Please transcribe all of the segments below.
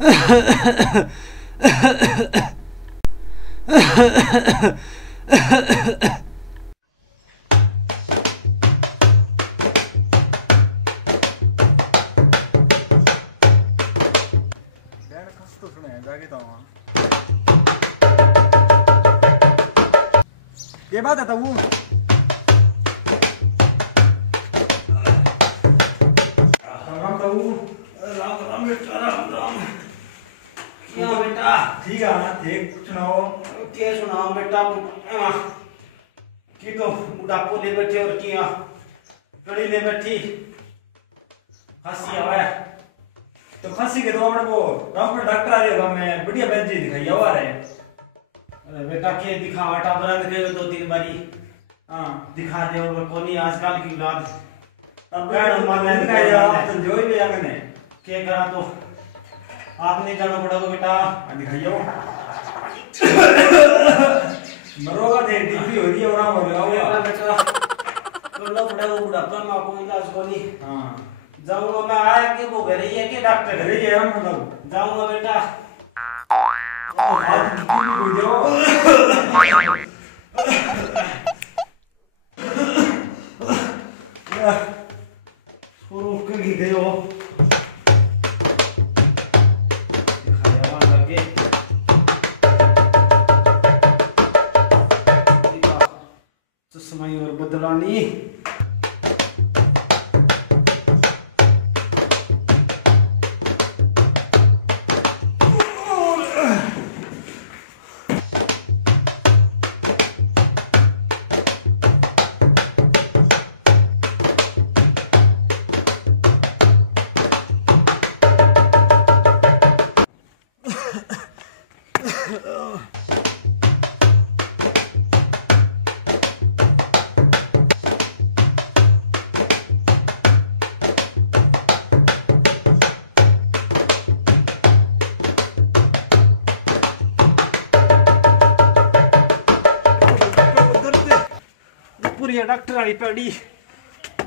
ये बात है वो राम राम बेटा राम राम। क्या बेटा? ठीक है ना? ठीक सुनाओ। क्या सुनाओ बेटा? की तो बुढ़ापो ले बैठे और किया कड़ी ले बैठी हंसी आवे तो खांसी के तो अपने वो गांव में डॉक्टर आ रहे मैं बढ़िया बेंच दिखाई आ रहे हैं। अरे बेटा के दिखावा टाबरन गए 2-3 बारी हाँ दिखा दे और कोनी आजकल की औलाद अब क्या मानना इनका यार तो जो भी आंगन है क्या करा तो आपने जाना पड़ेगा बेटा। दिखाइयो मरोगा देख डीपी हो रही है और हो रहा अरे बेटा करना पड़ेगा बुढ़ापा में आपको इलाज कोनी। हाँ जाऊंगा मैं आया कि वो घर ही है कि डॉक्टर घर अरे ये हम मतलब जाऊंगा बेटा। आज डीपी भी हो जाओ शुरू कर गए हो दिखाया वहां लगे चश्मा और बदलानी पूरी डॉक्टर वाली पेड़ी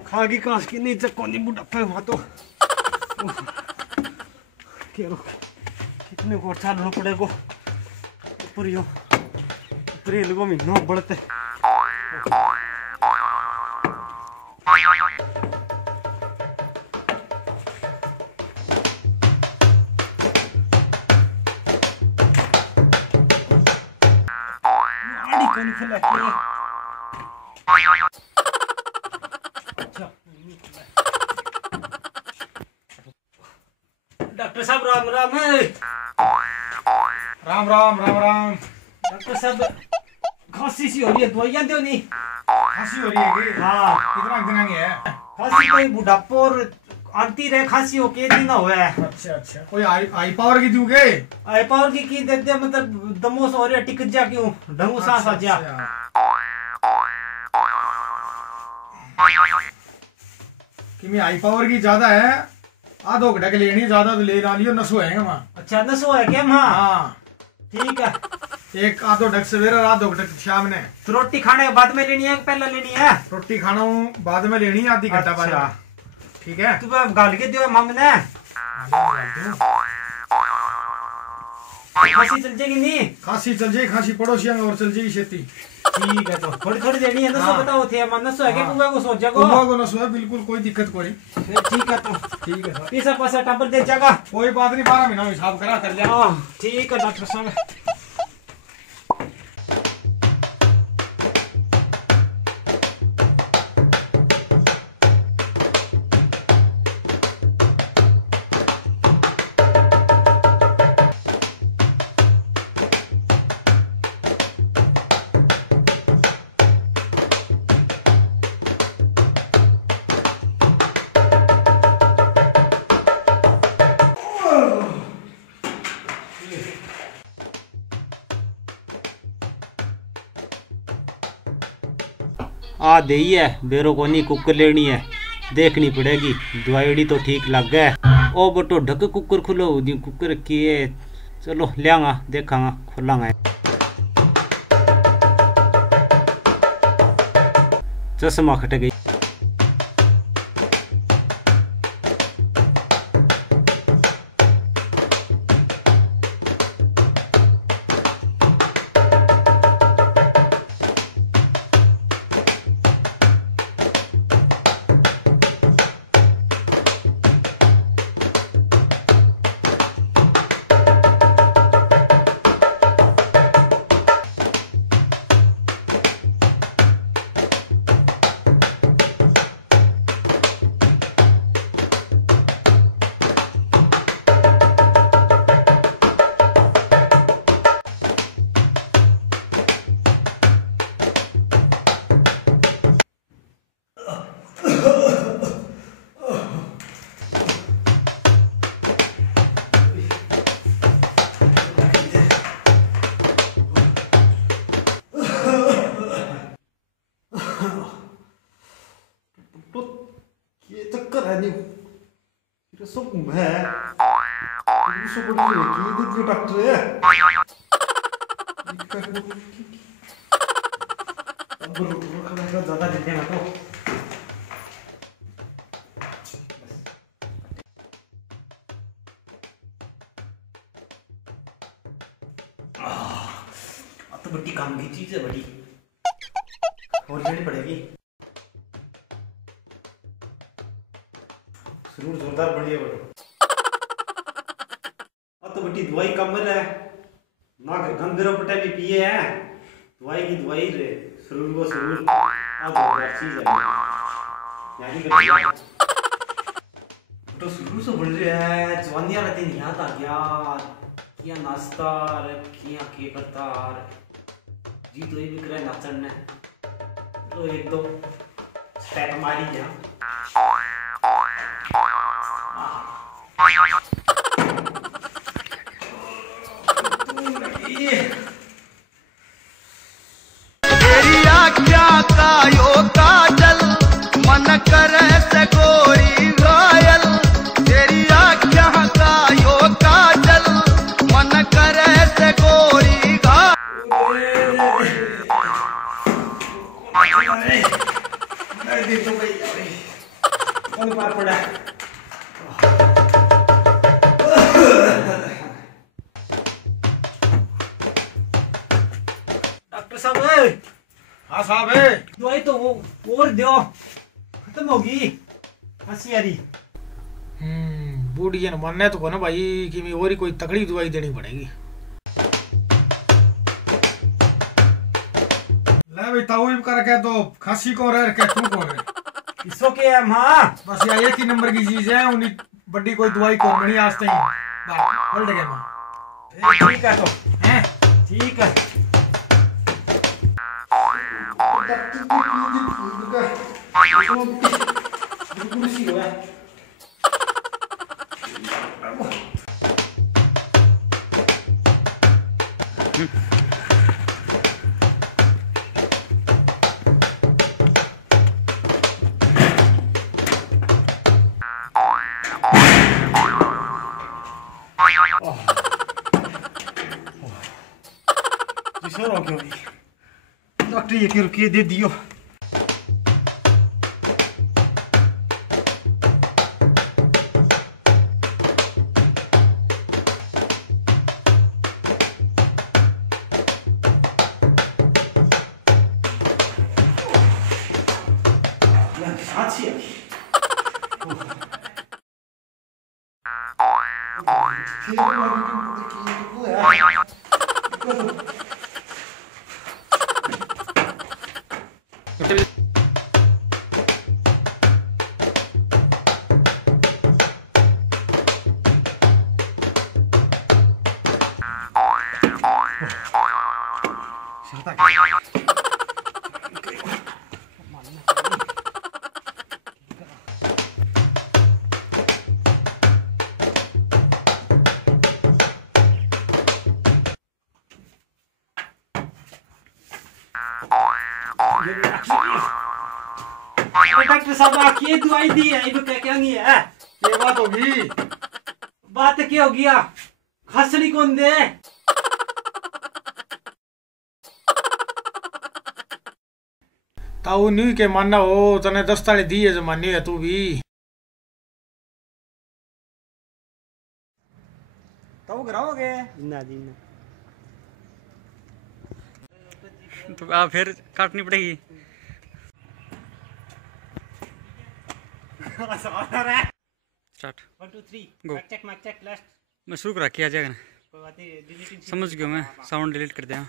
खागी काश की नहीं चकोनी बुढ़ापे हुआ तो कितने को चलना पड़ेगा पूरी अप्रैल को महीना बढ़ते डॉक्टर साहब राम राम है। राम राम राम राम। डॉक्टर साहब खांसी सी हो रही है दवाइयां दो नहीं। खांसी हो रही है कि हाँ कितना दिन की है? खांसी कोई बुढ़ापो और आती रहे खांसी हो के दिन हुआ है। अच्छा अच्छा कोई आई पावर की दूगे? आई पावर की दे दे मतलब दमोस हो रहा टिक जा क्यों ढंगू सांस आ जा। कि मैं आई पावर की ज्यादा है आधो घंटा के लेनी ज्यादा तो ले ना लियो नसो है वहाँ। अच्छा नसो है क्या? हाँ ठीक है। एक आधो ढक सवेरे और आधो ढक शाम ने। तो रोटी खाने के बाद में लेनी है पहले लेनी है? रोटी खाना हूँ बाद में लेनी है आधी घंटा बाद। ठीक है तू गाल के दियो मामने खांसी चल जाएगी नहीं? खांसी चल जाएगी खांसी पड़ोसियों में और चल जाएगी खेती। ठीक है तो थोड़ी थोड़ी देनी है नसो बताओ थे मन नसो है कि कुबा को सोच जागो कुबा को नसो है बिल्कुल कोई दिक्कत कोई। फिर ठीक है तो ठीक है पैसा पैसा टबर दे जागा कोई बात नहीं 12 महीना हिसाब करा कर लिया। हाँ ठीक है डॉक्टर साहब। आ दही है बेरो कोनी कुकर लेनी है देखनी पड़ेगी दवाई तो ठीक लग गए ओ बटो ढक कुकर खुलो कुकर किए चलो लियांगा देखांगा खोलांगा चश्मा खट गई घूमे सो बड़ी की दे डॉक्टर है अब ज्यादा देते हैं तो तो बड़ी काम की चीज है बड़ी और लेनी पड़ेगी जरूर जोरदार बढ़िया बड़ो अब तो बड़ी दवाई कमल है ना गंभीर पटे भी पिए हैं दवाई की दवाई रे जरूर को जरूर अब जोरदार चीज है यानी कर तो जरूर से बढ़ रहा है जवानी वाला दिन याद आ गया किया नाश्ता किया के करता जी तो ये भी करे नाचन ने तो एक दो स्टेप मारी गया तेरी आख्या का यो काजल मन करे से गोरी घायल तेरी आख्या का यो काजल मन करे से गोरी मार पड़ा डॉक्टर साहब हाँ साहब है दवाई तो वो और दो खत्म होगी हंसी आ रही बूढ़ी ने मानने तो को ना भाई कि मैं और ही कोई तगड़ी दवाई देनी पड़ेगी ले भाई ताऊ करके तो खांसी को रह के तू कौन है इसो के है मां बस ये एक ही नंबर की चीज है उन्हीं बड़ी कोई दवाई को नहीं आज तक बोल दे मां ठीक है तो हैं ठीक है डॉक्टर ये रुकिए दे दियो डॉक्टर साहब आखिए दवाई दी है ये क्या नहीं है ये बात होगी बात क्या हो गया खसड़ी कौन दे ताऊ न्यू के मानना हो तने 10 ताली दी है जमानी है तू भी तो कराओगे ना जी ना तो आप फिर काटनी पड़ेगी start 1 2 3 Go. Mic check last मैं शुरू करा किया जाएगा ना कोई बात नहीं डिलीटिंग समझ गया मैं साउंड डिलीट कर दिया